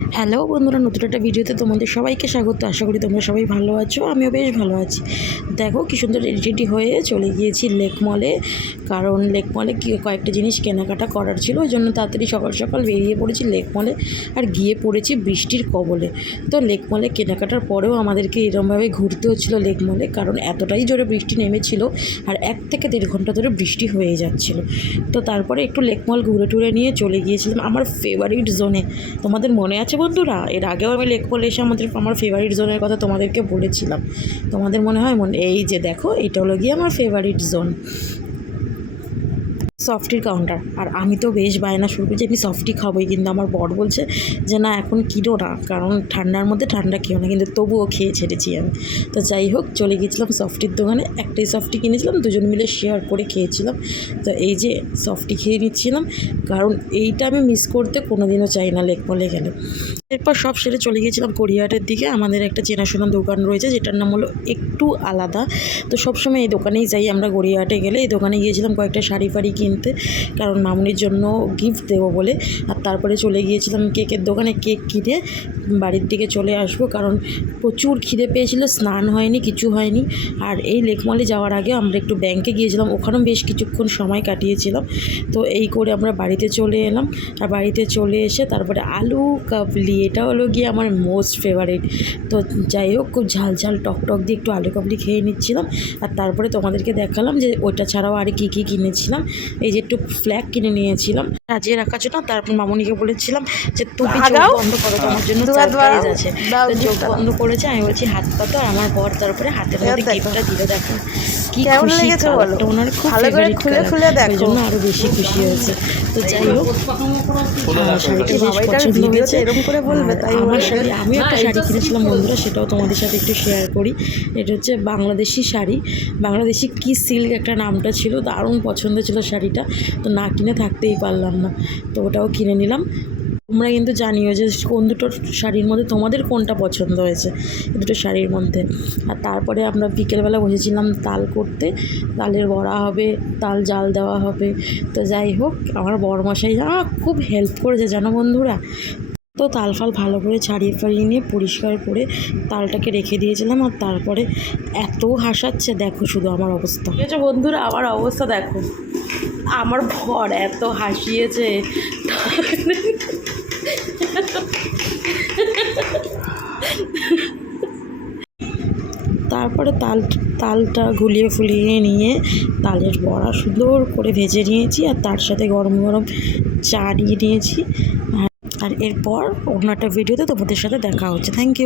Hello বন্ধুরা, নতুন একটা ভিডিওতে তোমাদের সবাইকে স্বাগত। আশা করি তোমরা সবাই ভালো আছো, আমিও বেশ ভালো আছি। দেখো কি সুন্দর রেডি হয়ে চলে গিয়েছি লেক মলে, কারণ লেক মলে কয়েকটা জিনিস কেনাকাটা করার ছিল, ওই জন্য তাড়াতাড়ি সকাল সকাল বেরিয়ে পড়েছি লেক মলে। আর গিয়ে পড়েছি বৃষ্টির কবলে। তো লেক মলে কেনাকাটার পরেও আমাদেরকে এরকমভাবে ঘুরতে হচ্ছিলো লেক মলে, কারণ এতটাই জোরে বৃষ্টি নেমেছিল আর 1 থেকে 1.5 ঘন্টা ধরে বৃষ্টি হয়ে যাচ্ছিল। তো তারপরে একটু লেক মল ঘুরে টুরে নিয়ে চলে গিয়েছিলাম আমার ফেভারিট জোনে। তোমাদের মনে আছে বন্ধুরা, এর আগেও আমি লেক মলে এসে আমার ফেভারিট জোনের কথা তোমাদেরকে বলেছিলাম। তোমাদের মনে হয় এই যে দেখো, এটা হলো গিয়ে আমার ফেভারিট জোন, সফটির কাউন্টার। আর আমি তো বেশ বায়না শুরু করছি, আমি সফটি খাবোই, কিন্তু আমার বর বলছে যে না এখন কিনো না, কারণ ঠান্ডার মধ্যে ঠান্ডা খেও না, কিন্তু তবুও খেয়ে ছেড়েছি আমি। তো যাই হোক, চলে গিয়েছিলাম সফটির দোকানে, একটাই সফটি কিনেছিলাম, দুজন মিলে শেয়ার করে খেয়েছিলাম। তো এই যে সফটি খেয়ে নিচ্ছিলাম, কারণ এইটা আমি মিস করতে কোনোদিনও চাই না লেক মলে গেলে। এরপর সব সেরে চলে গিয়েছিলাম গড়িয়াহাটের দিকে। আমাদের একটা চেনাশোনা দোকান রয়েছে, যেটার নাম হলো একটু আলাদা। তো সবসময় এই দোকানেই যাই আমরা গড়িয়াহাটে গেলে। এই দোকানে গিয়েছিলাম কয়েকটা শাড়ি ফাড়ি কিনতে, কারণ মামুনির জন্য গিফট দেবো বলে। আর তারপরে চলে গিয়েছিলাম কেকের দোকানে, কেক কিনে বাড়ির দিকে চলে আসবো, কারণ প্রচুর খিদে পেয়েছিল, স্নান হয়নি, কিছু হয়নি। আর এই লেক মলে যাওয়ার আগে আমরা একটু ব্যাংকে গিয়েছিলাম, ওখানেও বেশ কিছুক্ষণ সময় কাটিয়েছিলাম। তো এই করে আমরা বাড়িতে চলে এলাম। আর বাড়িতে চলে এসে তারপরে আলু কাবলি, এটা হলো গিয়ে আমার মোস্ট ফেভারিট। তো যাই হোক, খুব ঝাল ঝাল টক টক দিয়ে একটু আলু কাবলি খেয়ে নিচ্ছিলাম। আর তারপরে তোমাদেরকে দেখালাম যে ওইটা ছাড়াও আর কী কী কিনেছিলাম। এই যে একটু ফ্ল্যাগ কিনে নিয়েছিলাম সাজিয়ে রাখার জন্য। তারপর মামুনিকে বলেছিলাম যে তুমি চোখ বন্ধ করো, তোমার জন্য সারপ্রাইজ আছে। তো চোখ বন্ধ করেছে, আমি বলছি হাত পাতো, আর আমার বর তারপরে হাতের মধ্যে গিফটটা দিল। দেখো কি খুশি, কালারটা ওনার খুব ফেভারিট কালার, ওই জন্য আরও বেশি খুশি হয়েছে। তো যাই হোক, শাড়িটা বেশ পছন্দ হয়েছে। আমার শাড়ি, আমিও একটা শাড়ি কিনেছিলাম বন্ধুরা, সেটাও তোমাদের সাথে একটু শেয়ার করি। এটা হচ্ছে বাংলাদেশি শাড়ি, বাংলাদেশি কি সিল্ক একটা নামটা ছিল, দারুণ পছন্দ ছিল শাড়িটা। তো না কিনে থাকতেই পারলাম না, তো ওটাও কিনে নিলাম। তোমরা কিন্তু জানিও যে কোন দুটো শাড়ির মধ্যে তোমাদের কোনটা পছন্দ হয়েছে, দুটো শাড়ির মধ্যে। আর তারপরে আমরা বিকেলবেলা বসেছিলাম তাল করতে, তালের বড়া হবে, তাল জাল দেওয়া হবে। তো যাই হোক, আমার বড়মশাই খুব হেল্প করেছে জানো বন্ধুরা। তো তাল ফাল ভালো করে ছাড়িয়ে ফাড়িয়ে নিয়ে পরিষ্কার করে তালটাকে রেখে দিয়েছিলাম। আর তারপরে এত হাসাচ্ছে, দেখো শুধু আমার অবস্থা। ঠিক আছে বন্ধুরা, আমার অবস্থা দেখো, আমার বর এত হাসিয়েছে। তারপরে তালটা গুলিয়ে ফুলিয়ে নিয়ে তালের বড়া সুন্দর করে ভেজে নিয়েছি, আর তার সাথে গরম গরম চা নিয়ে নিয়েছি। আর এরপর অন্য একটা ভিডিওতে তোমাদের সাথে দেখা হচ্ছে। Thank you.